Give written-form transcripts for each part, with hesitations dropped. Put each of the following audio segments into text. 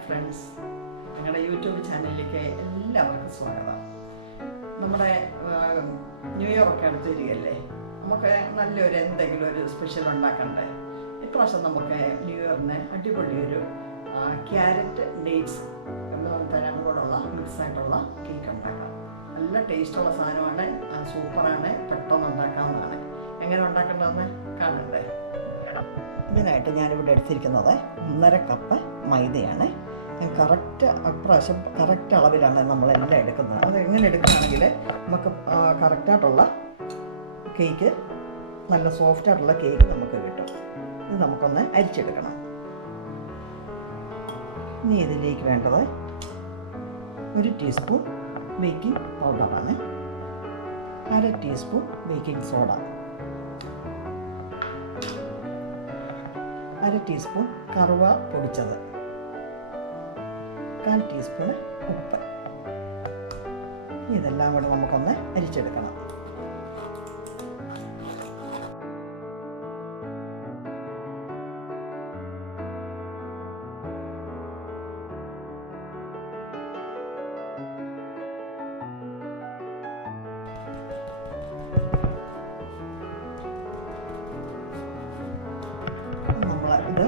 Hi friends, ഞങ്ങളുടെ YouTube ചാനലിലേക്ക് എല്ലാവർക്കും സ്വാഗതം. നമ്മുടെ ന്യൂ ഇയർ ഒക്കെ അടുത്ത് വരികയല്ലേ, നമുക്ക് നല്ലൊരു എന്തെങ്കിലും ഒരു സ്പെഷ്യൽ ഉണ്ടാക്കണ്ടേ. ഇപ്രാവശ്യം നമുക്ക് ന്യൂ ഇയറിന് അടിപൊളി ഒരു ക്യാരറ്റ് ഡേറ്റ്സ് കൂടെയുള്ള മിക്സായിട്ടുള്ള കേക്ക് ഉണ്ടാക്കാം. നല്ല ടേസ്റ്റുള്ള സാധനമാണ്, സൂപ്പറാണ്, പെട്ടെന്ന് ഉണ്ടാക്കാവുന്നതാണ്. എങ്ങനെ ഉണ്ടാക്കേണ്ടതെന്ന് കാണണ്ടേ. ഇതിനായിട്ട് ഞാനിവിടെ എടുത്തിരിക്കുന്നത് 1.5 കപ്പ് മൈദയാണ്. കറക്റ്റ് അപ്രാവശ്യം കറക്റ്റ് അളവിലാണ് നമ്മളെല്ലാം എടുക്കുന്നത്. അത് എങ്ങനെ എടുക്കുകയാണെങ്കിൽ നമുക്ക് കറക്റ്റായിട്ടുള്ള കേക്ക്, നല്ല സോഫ്റ്റായിട്ടുള്ള കേക്ക് നമുക്ക് കിട്ടും. ഇത് നമുക്കൊന്ന് അരിച്ചെടുക്കണം. ഇനി ഇതിലേക്ക് വേണ്ടത് 1 ടീസ്പൂൺ ബേക്കിംഗ് പൗഡറാണ്, 1/2 ടീസ്പൂൺ ബേക്കിംഗ് സോഡ, 1/2 ടീസ്പൂൺ കറുവ പൊടിച്ചത്, 1/4 ടീസ്പൂൺ ഉപ്പ്. ഇതെല്ലാം കൂടെ നമുക്കൊന്ന് അരിച്ചെടുക്കണം. ഇത്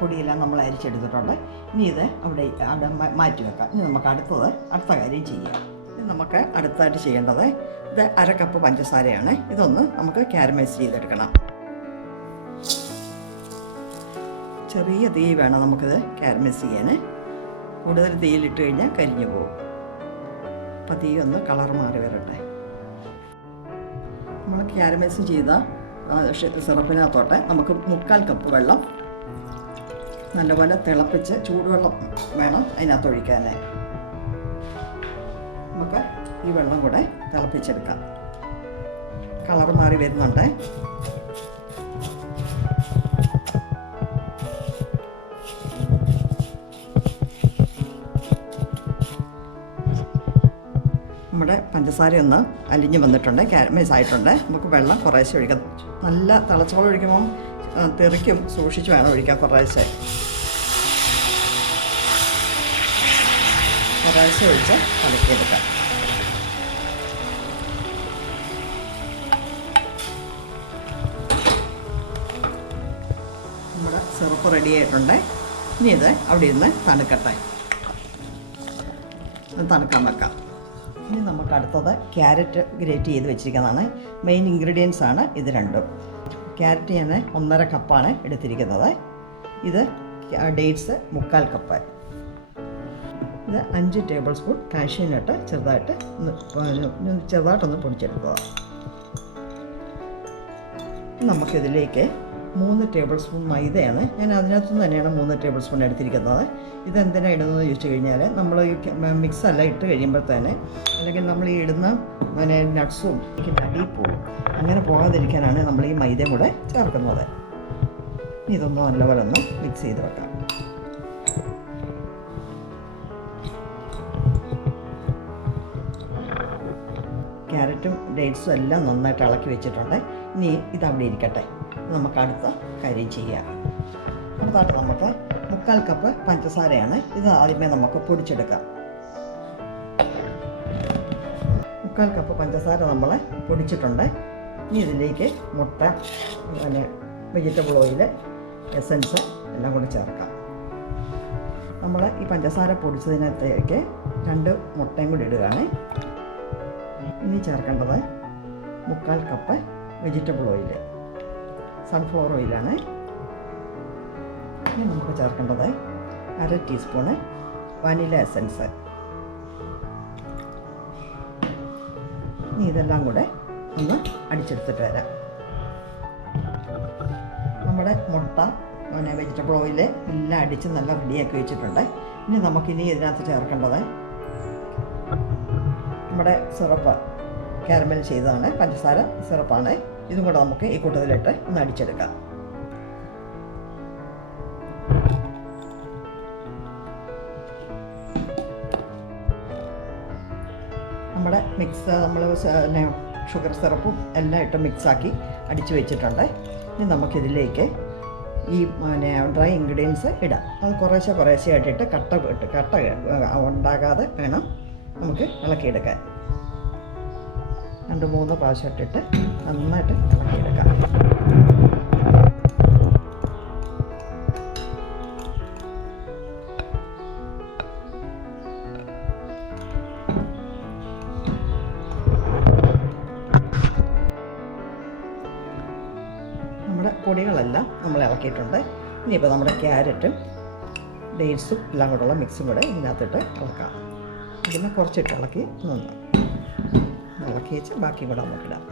പൊടിയെല്ലാം നമ്മൾ അരിച്ചെടുത്തിട്ടുണ്ട്. ഇനി ഇത് അവിടെ മാറ്റി വെക്കാം. ഇനി നമുക്ക് അടുത്ത കാര്യം ചെയ്യാം. ഇത് നമുക്ക് അടുത്തായിട്ട് ചെയ്യേണ്ടത്, ഇത് 1/2 കപ്പ് പഞ്ചസാരയാണ്. ഇതൊന്ന് നമുക്ക് കാരമലൈസ് ചെയ്തെടുക്കണം. ചെറിയ തീ വേണം നമുക്കിത് കാരമലൈസ് ചെയ്യാൻ. കൂടുതൽ തീയിലിട്ട് കഴിഞ്ഞാൽ കരിഞ്ഞു പോകും. അപ്പം തീ ഒന്ന് കളർ മാറി വരട്ടെ. നമ്മൾ കാരമലൈസ് ചെയ്ത സിറപ്പിനകത്തോട്ട് നമുക്ക് 3/4 കപ്പ് വെള്ളം നല്ലപോലെ തിളപ്പിച്ച്, ചൂടുവെള്ളം വേണം അതിനകത്ത് ഒഴിക്കാൻ. നമുക്ക് ഈ വെള്ളം കൂടെ തിളപ്പിച്ചെടുക്കാം. കളർ മാറി വരുന്നുണ്ട്. നമ്മുടെ പഞ്ചസാരയൊന്ന് അലിഞ്ഞ് വന്നിട്ടുണ്ട്, കാരമലൈസ് ആയിട്ടുണ്ട്. നമുക്ക് വെള്ളം കുറേശ്ശെ ഒഴിക്കാം. നല്ല തിളച്ചോളം ഒഴിക്കുമ്പം തെറിക്കും, സൂക്ഷിച്ച് വേണം ഒഴിക്കാൻ. കുറേശ്ശെ ഒഴിച്ച് കലക്കിയെടുക്കാം. നമ്മുടെ സിറപ്പ് റെഡി ആയിട്ടുണ്ട്. ഇനി ഇത് അവിടെ ഇരുന്ന് തണുക്കട്ടെ, തണുക്കാൻ വെക്കാം. ഇനി നമുക്ക് അടുത്തത് ക്യാരറ്റ് ഗ്രേറ്റ് ചെയ്ത് വെച്ചിരിക്കുന്നതാണ്. മെയിൻ ഇൻഗ്രീഡിയൻസ് ആണ് ഇത് രണ്ടും. ക്യാരറ്റ് ഞാൻ 1.5 കപ്പാണ് എടുത്തിരിക്കുന്നത്. ഇത് ഡേറ്റ്സ് 3/4 കപ്പ്. ഇത് 5 ടേബിൾ സ്പൂൺ കാഷ്യൂ നട്ട് ചെറുതായിട്ടൊന്ന് പൊടിച്ചെടുക്കുക. നമുക്കിതിലേക്ക് 3 ടേബിൾ സ്പൂൺ മൈദയാണ്. ഞാൻ അതിനകത്ത് നിന്ന് തന്നെയാണ് 3 ടേബിൾ സ്പൂൺ എടുത്തിരിക്കുന്നത്. ഇതെന്തിനാണ് ഇടുന്നതെന്ന് ചോദിച്ചു കഴിഞ്ഞാൽ, നമ്മൾ ഈ മിക്സെല്ലാം ഇട്ട് കഴിയുമ്പോഴത്തേന്, അല്ലെങ്കിൽ നമ്മൾ ഈ ഇടുന്ന നട്ട്സും അടിയിൽ പോകും. അങ്ങനെ പോകാതിരിക്കാനാണ് നമ്മൾ ഈ മൈദയും കൂടെ ചേർക്കുന്നത്. ഇതൊന്ന് നല്ലപോലെ ഒന്ന് മിക്സ് ചെയ്ത് വെക്കാം. ക്യാരറ്റും ഡേറ്റ്സും എല്ലാം നന്നായിട്ട് ഇളക്കി വെച്ചിട്ടുണ്ട്. ഇനി ഇതവിടെ ഇരിക്കട്ടെ. നമുക്ക് അടുത്ത കാര്യം ചെയ്യാം. അടുത്തായിട്ട് നമുക്ക് 3/4 കപ്പ് പഞ്ചസാരയാണ്. ഇത് ആദ്യമേ നമുക്ക് പൊടിച്ചെടുക്കാം. 3/4 കപ്പ് പഞ്ചസാര നമ്മൾ പൊടിച്ചിട്ടുണ്ട്. ഇനി ഇതിലേക്ക് മുട്ട, വെജിറ്റബിൾ ഓയിൽ, എസൻസ് എല്ലാം കൂടി ചേർക്കാം. നമ്മൾ ഈ പഞ്ചസാര പൊടിച്ചതിനകത്തേക്ക് 2 മുട്ടയും കൂടി ഇടുകയാണ്. ഇനി ചേർക്കേണ്ടത് 3/4 കപ്പ് വെജിറ്റബിൾ ഓയിൽ, സൺഫ്ലവർ ഓയിലാണ്. ഇനി നമുക്ക് ചേർക്കേണ്ടത് 1/2 ടീസ്പൂണ് വാനില എസൻസ്. ഇനി ഇതെല്ലാം കൂടെ ഒന്ന് അടിച്ചെടുത്തിട്ട് വരാം. നമ്മുടെ മുട്ട, വെജിറ്റബിൾ ഓയിൽ എല്ലാം അടിച്ച് നല്ല റെഡിയാക്കി വെച്ചിട്ടുണ്ട്. ഇനി നമുക്കിനി ഇതിനകത്ത് ചേർക്കേണ്ടത് നമ്മുടെ സിറപ്പ്, കാരമൽ ചെയ്തതാണ്, പഞ്ചസാര സിറപ്പാണ്. ഇതും കൂടെ നമുക്ക് ഈ കൂട്ടത്തിലിട്ട് ഒന്ന് അടിച്ചെടുക്കാം. നമ്മുടെ മിക്സ്, നമ്മൾ ഷുഗർ സിറപ്പും എല്ലാം ഇട്ട് മിക്സാക്കി അടിച്ചു വെച്ചിട്ടുണ്ട്. ഇനി നമുക്കിതിലേക്ക് ഈ ഡ്രൈ ഇൻഗ്രീഡിയൻസ് ഇടാം. അത് കുറേശ്ശെ ആയിട്ടിട്ട് കട്ട ഉണ്ടാകാതെ വേണം നമുക്ക് ഇളക്കിയെടുക്കാൻ. 2-3 പ്രാവശ്യം ഇട്ടിട്ട് നന്നായിട്ട് ഇളക്കിയെടുക്കാം. നമ്മുടെ പൊടികളെല്ലാം നമ്മൾ ഇളക്കിയിട്ടുണ്ട്. ഇനിയിപ്പോൾ നമ്മുടെ ക്യാരറ്റും ഡേറ്റ്സും എല്ലാം കൂടെയുള്ള മിക്സും കൂടെ ഇതിനകത്തിട്ട് ഇളക്കാം. ഇതിനെ കുറച്ചിട്ട് ഇളക്കി ഇളക്കി വെച്ച് ബാക്കി കൂടെ നമുക്കിടാം.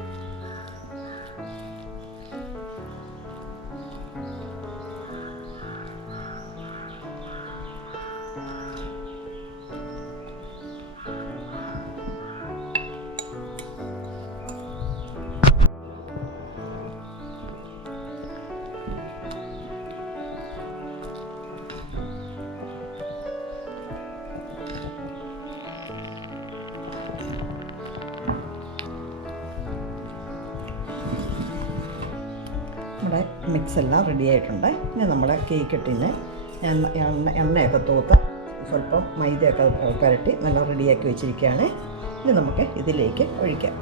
നമ്മുടെ മിക്സ് എല്ലാം റെഡി ആയിട്ടുണ്ട്. ഇനി നമ്മുടെ കേക്ക് ഇട്ടിന് എണ്ണയൊക്കെ തൂത്ത് സ്വല്പം മൈദയൊക്കെ പുരട്ടി നല്ല റെഡിയാക്കി വെച്ചിരിക്കുകയാണ്. ഇനി നമുക്ക് ഇതിലേക്ക് ഒഴിക്കാം.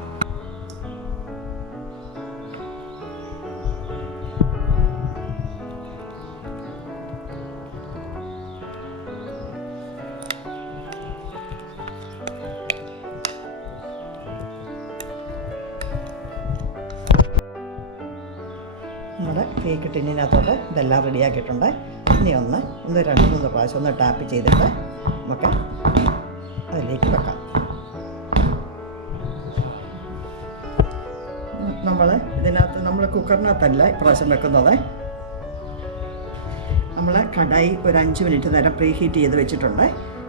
നമ്മുടെ കേക്ക് ടിന്നിനകത്തോട്ട് ഇതെല്ലാം റെഡിയാക്കിയിട്ടുണ്ട്. ഇനി ഒന്ന് 2-3 പ്രാവശ്യം ഒന്ന് ടാപ്പ് ചെയ്തിട്ട് നമുക്ക് അതിലേക്ക് വെക്കാം. നമ്മൾ കുക്കറിനകത്തല്ല ഇപ്രാവശ്യം വെക്കുന്നത്. നമ്മൾ കടായി ഒരു 5 മിനിറ്റ് നേരം പ്രീ ഹീറ്റ് ചെയ്ത് വെച്ചിട്ടുണ്ട്.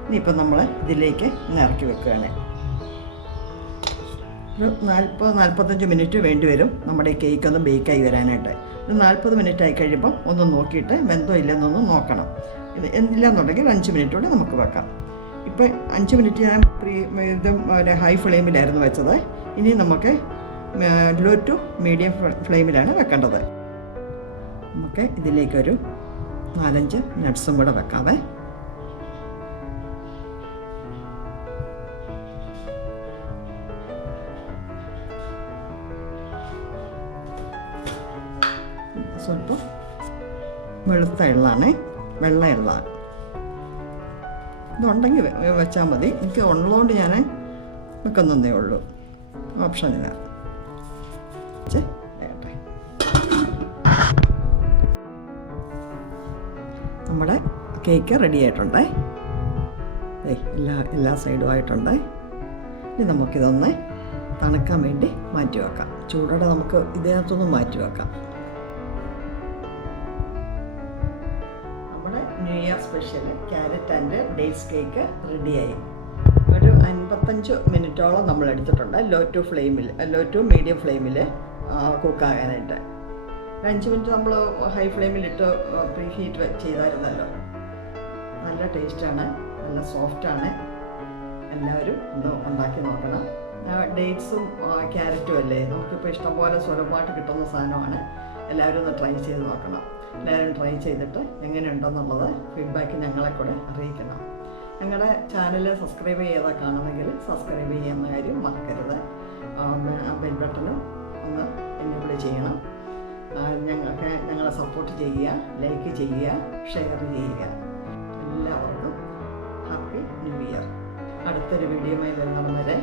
ഇനിയിപ്പോൾ നമ്മൾ ഇതിലേക്ക് ഇറക്കി വെക്കുകയാണ്. ഒരു 40-45 മിനിറ്റ് വേണ്ടി വരും നമ്മുടെ ഈ കേക്ക് ഒന്ന് ബേക്കായി വരാനായിട്ട്. ഒരു 40 മിനിറ്റ് ആയി കഴിയുമ്പം ഒന്ന് നോക്കിയിട്ട് വെന്തോ ഇല്ലെന്നൊന്ന് നോക്കണം. ഇല്ലെന്നുണ്ടെങ്കിൽ 5 മിനിറ്റ് കൂടെ നമുക്ക് വെക്കാം. ഇപ്പോൾ 5 മിനിറ്റ് ഞാൻ ഹൈ ഫ്ലെയിമിലായിരുന്നു വെച്ചത്. ഇനി നമുക്ക് ലോ ടു മീഡിയം ഫ്ലെയിമിലാണ് വെക്കേണ്ടത്. നമുക്ക് ഇതിലേക്കൊരു 4-5 നട്ട്സും കൂടെ വെക്കാവേ. സ്വല്പം വെളുത്ത എള്ളാണ്, വെള്ള എള്ളാണ്. ഇതുണ്ടെങ്കിൽ വെച്ചാൽ മതി. എനിക്ക് ഉള്ളതുകൊണ്ട് ഞാൻ വെക്കുന്നതേ ഉള്ളൂ, ഓപ്ഷനില്ല. നമ്മുടെ കേക്ക് റെഡി ആയിട്ടുണ്ട്. എല്ലാ സൈഡും ആയിട്ടുണ്ട്. ഇനി നമുക്കിതൊന്ന് തണുക്കാൻ വേണ്ടി മാറ്റി വെക്കാം. ചൂടോടെ നമുക്ക് ഇതിനകത്തൊന്ന് മാറ്റി വെക്കാം. നമ്മുടെ new year special carrot and dates cake റെഡിയായി. ഒരു 55 മിനിറ്റോളം നമ്മൾ എടുത്തിട്ടുണ്ട് ലോ ടു മീഡിയം ഫ്ലെയിമിൽ കുക്കാകാനായിട്ട്. 5 മിനിറ്റ് നമ്മൾ ഹൈ ഫ്ലെയിമിലിട്ട് പ്രീ ഹീറ്റ് ചെയ്തായിരുന്നല്ലോ. നല്ല ടേസ്റ്റാണ്, നല്ല സോഫ്റ്റാണ്. എല്ലാവരും ഒന്ന് ഉണ്ടാക്കി നോക്കണം. ഡേറ്റ്സും ക്യാരറ്റും അല്ലേ നമുക്കിപ്പോൾ ഇഷ്ടംപോലെ സുലഭമായിട്ട് കിട്ടുന്ന സാധനമാണ്. എല്ലാവരും ഒന്ന് ട്രൈ ചെയ്ത് നോക്കണം. എല്ലാവരും ട്രൈ ചെയ്തിട്ട് എങ്ങനെയുണ്ടെന്നുള്ളത് ഫീഡ്ബാക്ക് ഞങ്ങളെ കൂടെ അറിയിക്കണം. ഞങ്ങളുടെ ചാനൽ സബ്സ്ക്രൈബ് ചെയ്താൽ കാണുമെങ്കിൽ സബ്സ്ക്രൈബ് ചെയ്യുന്ന കാര്യം മറക്കരുത്. ബെൽ ബട്ടനും ഒന്ന് എനേബിൾ ചെയ്യണം. ഞങ്ങളെ സപ്പോർട്ട് ചെയ്യുക, ലൈക്ക് ചെയ്യുക, ഷെയർ ചെയ്യുക. എല്ലാവർക്കും ഹാപ്പി ന്യൂ ഇയർ. അടുത്തൊരു വീഡിയോയുമായി വരുന്നവരെ